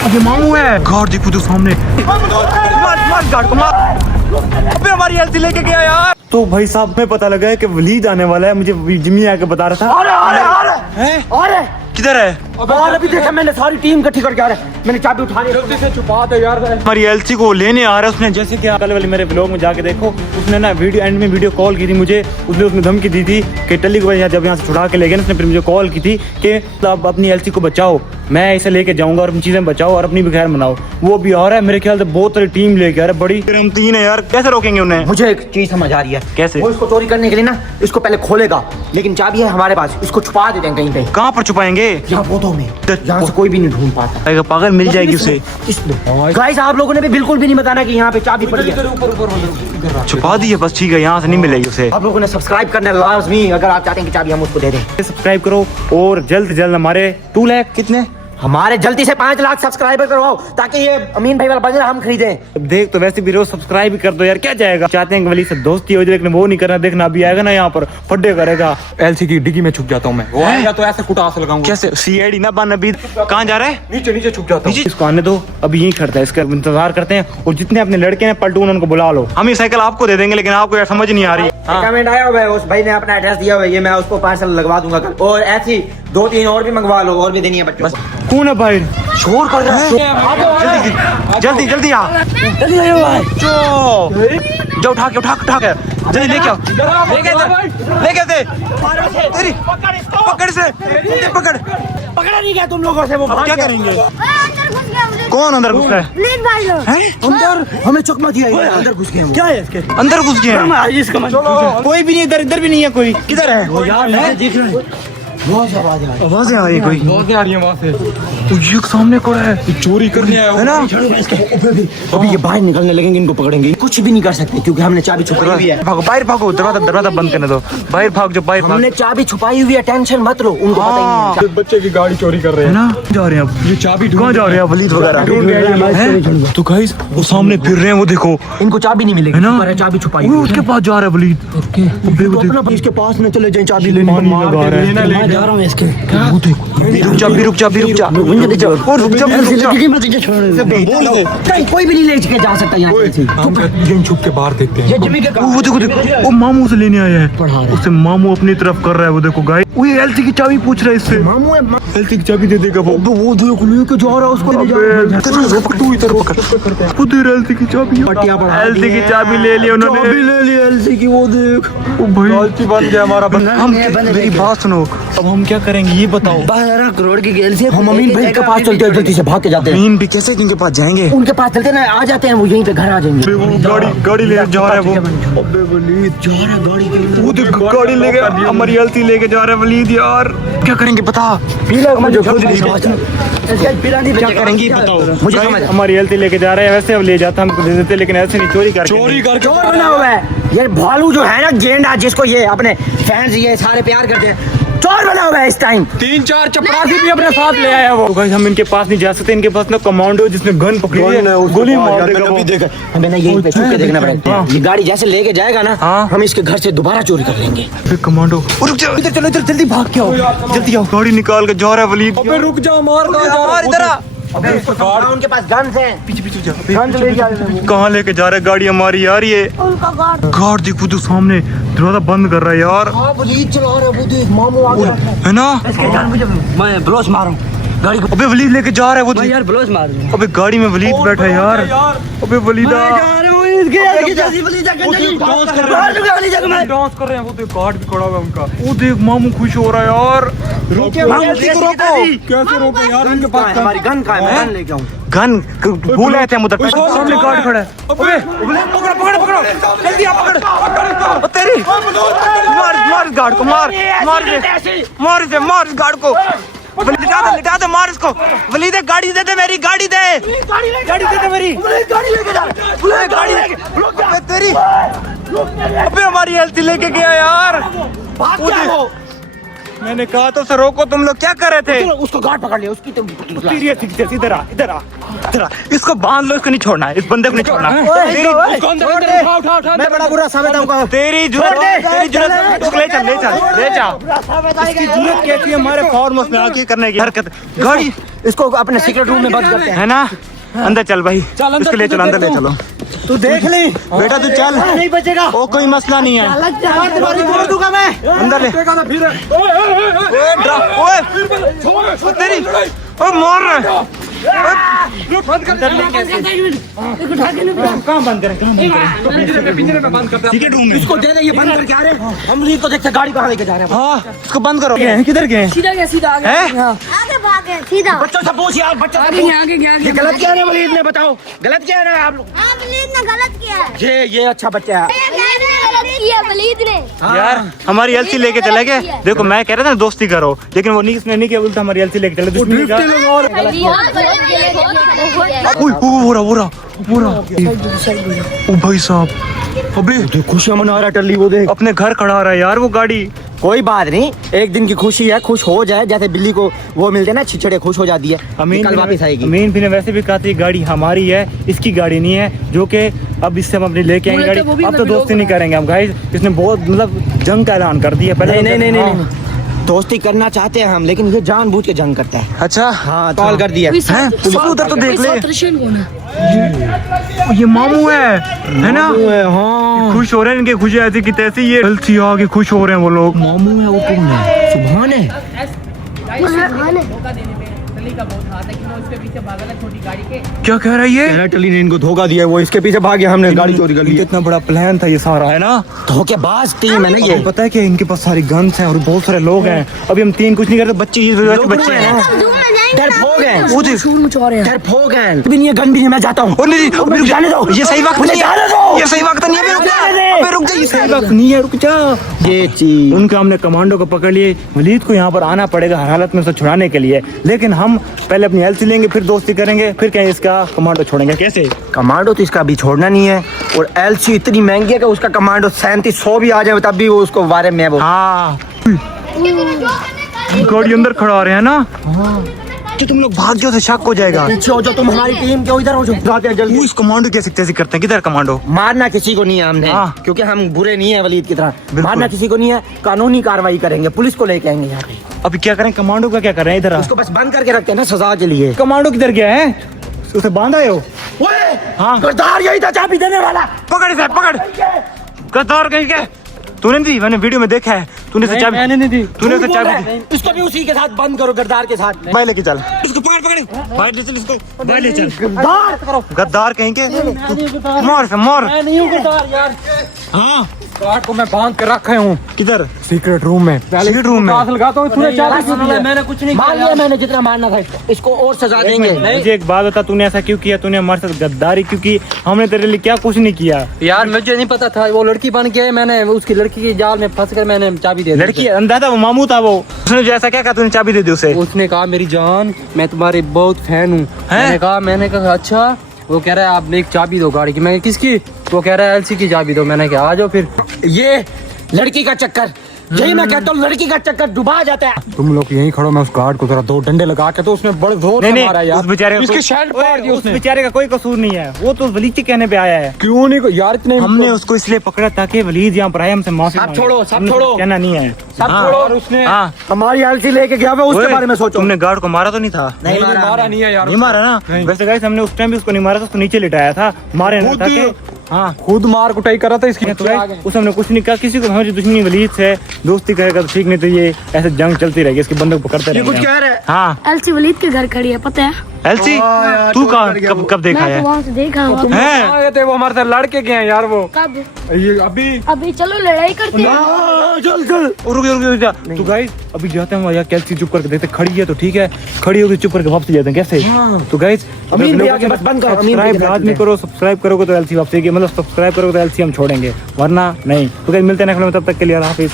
अबे मामू है, गार्ड देखो तो सामने। मार गार्ड को मार। अबे हमारी एलसी लेके गया यार। तो भाई साहब हमें पता लगा है कि वलीद आने वाला है, मुझे जिम्मी आके बता रहा था। अरे किधर है? और अभी देखा मैंने सारी टीम इकट्ठी करके आ रहा है, मैंने चाबी उठा ली, जल्दी से छुपा दे यार। हमारी एलसी को लेने आ रहा है उसने, जैसे कि कल वाले मेरे ब्लॉग में जाके देखो, उसने ना वीडियो एंड में वीडियो कॉल की थी मुझे। उसने धमकी दी थी कि टल्ली को जब यहाँ से छुड़ा के ले गए, उसने फिर मुझे कॉल की थी कि आप अपनी एलसी को बचाओ, मैं इसे लेके जाऊंगा और अपनी चीजें बचाओ और अपनी भी खैर मनाओ। वो भी आ रहा है, मेरे ख्याल से बहुत सारी टीम लेके आ रहा है बड़ी। फिर हम 3 है यार, कैसे रोकेंगे उन्हें? मुझे एक चीज समझ आ रही है। कैसे? वो इसको चोरी करने के लिए ना इसको पहले खोलेगा, लेकिन चाबी है हमारे पास, इसको छुपा देते हैं कहीं पे। कहाँ पर छुपाएंगे? यहाँ पौधों में, यहाँ से कोई भी नहीं ढूंढ पाता। पागल मिल जाएगी उसे। गाइस आप लोगों ने भी बिल्कुल भी नहीं बताना कि यहाँ पे चाबी पड़ी है। छुपा दी है बस, ठीक है, यहाँ से नहीं मिलेगी उसे। आप लोगों ने सब्सक्राइब करना है लाजमी, अगर आप चाहते हैं कि चाबी हम उसको दे दें। सब्सक्राइब करो और जल्द से जल्द हमारे 2 लाख कितने हमारे जल्दी से 5 लाख सब्सक्राइबर करवाओ, ताकि ये अमीन भाई वाला बंगला हम खरीदें। अब देख तो वैसे भी रोज सब्सक्राइब भी कर दो यार, क्या जाएगा। चाहते हैं कि वली से दोस्ती हो जाए, लेकिन वो नहीं करना। देखना अभी आएगा ना यहाँ पर फड्डे करेगा। एलसी की डिग्गी में छुप जाता हूँ मैं, वो आएगा तो ऐसे कुटास लगाऊंगा। कैसे? सीआईडी ना बन। अभी कहाँ जा रहा है? नीचे छुप जाता हूँ। इसको आने दो, अभी यही खड़ता है, इसका इंतजार करते हैं। और जितने अपने लड़के हैं पलटून, उनको बुला लो। हम ये साइकिल आपको दे देंगे, लेकिन आपको यार समझ नहीं आ रही। कमेंट आया हुआ है, उस भाई ने अपना एड्रेस दिया हुआ है, ये मैं उसको पार्सल लगवा दूंगा कल। और ऐसी 2-3 और भी मंगवा लो, और भी देनी है बच्चों को। कौन है भाई? शोर कर रहा है। जल्दी जल्दी आ, जल्दी आइए भाई। जो उठा के जल्दी लेके आओ, लेके दे तेरी। पकड़ से पकड़ा नहीं गया तुम लोगों से, वो क्या करेंगे? कौन अंदर घुस गया है? अंदर हमें चकमा दिया, अंदर घुस गए। क्या है इसके अंदर घुस गए हैं? कोई भी नहीं, इधर भी नहीं है कोई। किधर है वो यार? मैं देख रहा हूं, बहुत आवाजें आ रही है, कोई आवाजें आ रही है वहाँ से। ये सामने खड़ा है, चोरी करने आया है ना? अभी ये बाहर निकलने लगेंगे, इनको पकड़ेंगे। कुछ भी नहीं कर सकते क्योंकि हमने चाबी छुपाई हुई है। भागो, बाहर भागो, दरवाजा बंद करने दो। बाहर भाग जो, बाहर भाग। हमने चाबी छुपाई हुई है, टेंशन मत लो, उनको पता ही नहीं। बच्चे की गाड़ी चोरी कर रहे है हैं ना? जा रहे हैं अब ये चाबी कहाँ जा रहे हैं? वलीद वगैरह तो गाइस वो सामने फिर रहे हैं, वो देखो। इनको चाबी नहीं मिलेगी, है ना? पर चाबी छुपाई वो हुई उसके पास जा रहा है वलीद। है। इसके पास न चले जाए, चाबी लेने पानी लगा रहा है। मैं जा रहा हूँ इसके। रुक जा और रुक जा। कहीं कोई भी नहीं ले के जा सकता यहाँ से। हम छुप के बाहर देखते हैं। वो देखो, वो मामू से लेने आया है। उसे मामू अपनी तरफ कर रहा है, वो देखो गाइस। वो एलसी की चाबी पूछ रहा है इससे। मामू है, एलसी की चाबी दे देगा वो देखो लेके जा रहा है उसको। तू इधर पकड़, खुद ही एलसी की चाबी। एलसी की चाबी ले ली उन्होंने, ले ली एलसी की। वो देख, ओ भाई बन गया हमारा। हम मेरी बात सुनो, अब हम क्या करेंगे ये बताओ। 12 करोड़ की गेल से हम अमीन भाई के पास चलते हैं, जल्दी से भाग के जाते हैं। अमीन भी कैसे उनके पास जाएंगे? उनके पास चलते ना, आ जाते हैं, वो यहीं पे घर आ जाएंगे। वो गाड़ी ले जा रहा है वो। अबे वलीद जा रहा है गाड़ी के। वो देख गाड़ी लेके हमारी एलसी लेके जा रहा है वलीद। यार क्या करेंगे बता? क्या करेंगे बताओ मुझे। हमारी एलसी लेके जा रहे हैं, वैसे अब ले जाता हम दे देते, लेकिन ऐसे नहीं चोरी कर चोर बना हुआ है ये भालू जो है ना, गेंडा, जिसको ये अपने फैंस ये सारे प्यार करते हैं, चोर बना हुआ है इस टाइम। 3-4 चपरासी भी अपने साथ ले आया वो। तो गाइस हम इनके पास नहीं जा सकते, इनके पास ना कमांडो जिसने गन पकड़ी है, गोली मार देगा वो। हमें ना यहीं पे छुप के देखना पड़ेगा। ये गाड़ी जैसे लेके जाएगा ना, हम इसके घर से दोबारा चोरी कर लेंगे। कमांडो रुक जाओ, इधर चलो, इधर जल्दी भाग के आओ, जल्दी आओ। गाड़ी निकाल के जा रहा है वलीद। अबे रुक जा, मार इधर आ। उनके पास गन्स हैं। पीछे जा। कहाँ लेके जा रहा है गाड़ी हमारी यार? ये गार्ड देखो तो सामने दरवाजा बंद कर रहा है यार। चला रहा है वो, देख मामू आ गया है ना? मैं ब्लोच मारूं गाड़ी को। अबे वलीद लेके जा रहा है वो यार, ब्लोच मार। अबे गाड़ी में वलीद बैठा है यार। अबे वलीदा डांस कर रहे हैं, वो देख गार्ड भी खड़ा हुआ है उनका। वो देख मामू खुश हो रहा है यार। रोको कैसे रोको यार? उनके पास हमारी गन कहाँ है? मैं गन लेके आऊं। गन भूल आए थे हम उधर, सामने गार्ड खड़ा है। अबे पकड़ो जल्दी आ, पकड़ तेरी। मार गार्ड को, मार गार्ड को। लिटा दे, मार इसको। वलीद गाड़ी दे दे, मेरी गाड़ी दे। गाड़ी दे दे मेरी। गाड़ी लेके जा, गाड़ी लेके तेरी। अबे हमारी एलसी लेके गया यार। मैंने कहा तो उसे रोको, तुम लोग क्या कर रहे थे? उसको गार्ड पकड़ लिया उसकी। तुम सीरियस इधर आ, इधर आ, इधर आ। इसको बांध लो, इसको नहीं छोड़ना है, इस बंदे को नहीं छोड़ना। मैं बड़ा बुरा साबित होऊंगा। तेरी जरूरत, उसको ले चल, ले चल, ले जा। इसकी जरूरत कैसी है हमारे फार्म हाउस में आके करने की हरकत? गाड़ी इसको अपने सीक्रेट रूम में बंद करते हैं। है ना, अंदर चल भाई, इसको ले चलो, अंदर ले चलो। तू देख ले बेटा, तू चल, नहीं बचेगा। ओ कोई मसला नहीं है, तुम्हारी तोड़ दूंगा मैं। अंदर ले। ओए तेरी, ओ मार रहा है। कहाँ बंद करें? टिकट रूम में। इसको दे दे, ये बंद करके आ रहे हैं। हम लीड को देखते गाड़ी कहाँ लेके जा रहे हैं। हाँ, इसको बंद करो। किधर गए? सीधा गया, सीधा आगे हैं? आगे भागे सीधा। बच्चों से पूछ यार, बच्चों से आगे पूछ। गया, आगे गया, ये गलत किया है वलीद ने, बताओ गलत किया है ना आप लोग? हाँ, वलीद ने गलत किया है। ये अच्छा बच्चा है। गलत किया वलीद ने। यार हमारी एलसी लेके चले गए। देखो मैं कह रहा था ना दोस्ती करो, लेकिन वो नहीं, इसने नहीं किया, उल्टा हमारी एलसी लेके चले। दुश्मनी का ओ भाई साहब, अबे खुशियां मना रहा टल्ली, वो देख। अपने घर खड़ा रहा है यार वो गाड़ी। कोई बात नहीं, एक दिन की खुशी है, खुश हो जाए। जैसे बिल्ली को वो मिलते हैं ना छिछड़े, खुश हो जाती है। कल वापस आएगी। अमीन भी ने वैसे भी कहा था गाड़ी हमारी है, इसकी गाड़ी नहीं है, जो कि अब इससे हम अपनी लेके आएंगे गाड़ी। अब तो दोस्ती नहीं करेंगे हम गाइस। इसने बहुत मतलब जंग का ऐलान कर दिया पहले। नहीं, दोस्ती करना चाहते हैं हम, लेकिन ये जानबूझ के जंग करता है। अच्छा हाँ, कॉल कर दिया। उधर तो देख ले, कौन है? ये मामू है ना? हाँ, खुश हो रहे हैं, इनके खुशी ऐसी की तैसी। ये एलसी आगे खुश हो रहे हैं वो लोग। मामू है। वो कौन है? सुभान है। क्या कह रहा है ये? टली ने इनको धोखा दिया, वो इसके पीछे भाग गया, हमने गाड़ी चोरी कर ली। इतना बड़ा प्लान था ये सारा, है ना? धोखेबाज टीम है ना ये। पता है कि इनके पास सारी गन्स हैं और बहुत सारे लोग हैं। अभी हम तीन कुछ नहीं करते, बच्चे हैं। डरपोक हैं, डरपोक हैं। अभी नहीं है, गन भी नहीं, मैं जाता हूँ। रुक जाने दो, ये सही वक्त नहीं है, ये सही वक्त नहीं है। रुक जा, ये सही वक्त नहीं है, रुक जा। ये चीज उनका हमने कमांडो को पकड़ लिए। वलीद को यहाँ पर आना पड़ेगा हर हालत में उसे छुड़ाने के लिए, लेकिन हम पहले अपनी एलसी लेंगे, फिर दोस्ती करेंगे, फिर कहीं इसका कमांडो छोड़ेंगे। कैसे? कमांडो तो इसका अभी छोड़ना नहीं है, और एलसी इतनी महंगी है कि उसका कमांडो 3700 भी आ जाए तब भी वो उसको बारे में। हाँ, गाड़ी अंदर खड़ा रहे हैं ना? तो तुम लोग भाग जाओ तो शक हो जाएगा। पीछे हो जाओ, तुम हमारी टीम के इधर हो जाओ, जाते हैं जल्दी। वो इस कमांडो कैसे कैसे करते हैं? किधर कमांडो? मारना किसी को नहीं है हमने, हाँ। क्योंकि हम बुरे नहीं है वलीद की तरह। बिल्कुल। मारना किसी को नहीं है, कानूनी कार्रवाई करेंगे, पुलिस को लेके आएंगे यहाँ पे। अभी क्या करें? कमांडो का क्या कर रहे हैं? इधर उसको बस बंद करके रखते हैं ना सजा के लिए। कमांडो किधर गया है? उसे बांधा है हो? हाँ, गद्दार यही था चाबी देने वाला। पकड़ इसे, पकड़। गद्दार कहीं के? तूने दी? मैंने वीडियो में देखा है। तूने से चाबी, मैंने नहीं दी। तूने से चाबी दी। इसको भी उसी के साथ बंद करो, गद्दार के साथ। भाई लेके चल, इसको पकड़ पकड़, बाहर ले चल इसको, बाहर ले चल। गद्दार करो, गद्दार कहीं के? मार से मार। मैं नहीं हूँ गद्दार यार। हाँ, गार्ड को मैं बांध के रखे हूँ किधर? सीक्रेट रूम में। सीक्रेट रूम में? पास लगाता हूँ, तूने चाबी क्यों दी है? मैंने कुछ नहीं मार लिया मैंने जितना मारना था इसको। इसको और सजा देंगे। मुझे एक बात बता, तूने ऐसा क्यों किया? तूने हमारे साथ गद्दारी क्यों की? हमने तेरे लिए क्या कुछ नहीं किया यार। मुझे नहीं पता था वो लड़की बन के, मैंने उसकी लड़की की जाल में फंस कर मैंने चाबी दे दी। लड़की अंधा था, वो मामू था वो। उसने जो ऐसा क्या कहा, तूने चाबी दे दी उसे? उसने कहा मेरी जान मैं तुम्हारे बहुत फैन हूँ। मैंने कहा अच्छा। वो कह रहा है आप एक चाबी दो गाड़ी की। मैं किसकी? वो कह रहा है एलसी की चाबी दो। मैंने कहा आ जाओ फिर। ये लड़की का चक्कर, यही मैं कहता हूँ, लड़की का चक्कर डुबा जाता है। तुम लोग यहीं खड़ो, मैं उस गार्ड को जरा 2 डंडे लगा के, तो उसने बड़े जोर से मारा यार। उस बेचारे का इसकी कोई- शर्ट फाड़ दी उस उसने। बेचारे का कोई कसूर नहीं है, वो तो वलीद के कहने पे आया है। क्यों नहीं यार? इतने हमने उसको इसलिए पकड़ा ताकि वलीद यहाँ पर आए, हमसे माफी सब मांगे। छोड़ो, सब हमने छोड़ो। कहना नहीं है। सब हाँ। छोड़ो। और उसने हाँ, हमारी एलसी लेके गया हुआ, उसके ओए, बारे में सोचो। तुमने गार्ड को मारा तो नहीं था? नहीं मारा नहीं है यार। नहीं मारा ना? नहीं। वैसे गाइस हमने उस टाइम भी उसको नहीं मारा था, उसको नीचे लिटाया था, मारे ना खुद ताकि। हाँ, खुद मार कुटाई करा था इसकी। तो गाइस उस हमने कुछ नहीं कहा किसी को। हमारी दुश्मनी वलीद से, दोस्ती करेगा तो ठीक, नहीं तो ये ऐसे जंग चलती रहेगी, इसके बंदे को पकड़ते ये कुछ रहेंगे। कह रहे हैं। हाँ, एलसी वलीद के घर खड़ी है, पता है? एलसी तू कहाँ कब देखा मैं है? तो वहाँ से देखा हूँ। तुम हैं? कहाँ गए थे? वो हमारे साथ लड़के गए हैं यार। वो कब? ये अभी अभी चलो लड़ाई करते हैं। चल चल, रुक जा। तो गाइस अभी जाते हैं वहाँ, कैसी चुप करके देखते, खड़ी है तो ठीक है, खड़ी होगी चुप करके वापस जाते हैं। कैसे? तो गाइस अमीन भी आगे बस बंद करो, अमीन भी सब्सक्राइब लाजमी करो। सब्सक्राइब करोगे तो एलसी वापसी की, मतलब सब्सक्राइब करोगे तो एलसी हम छोड़ेंगे, वरना नहीं। तो गाइस मिलते हैं नेक्स्ट वीडियो में, तब तक के लिए अल्लाह हाफिज।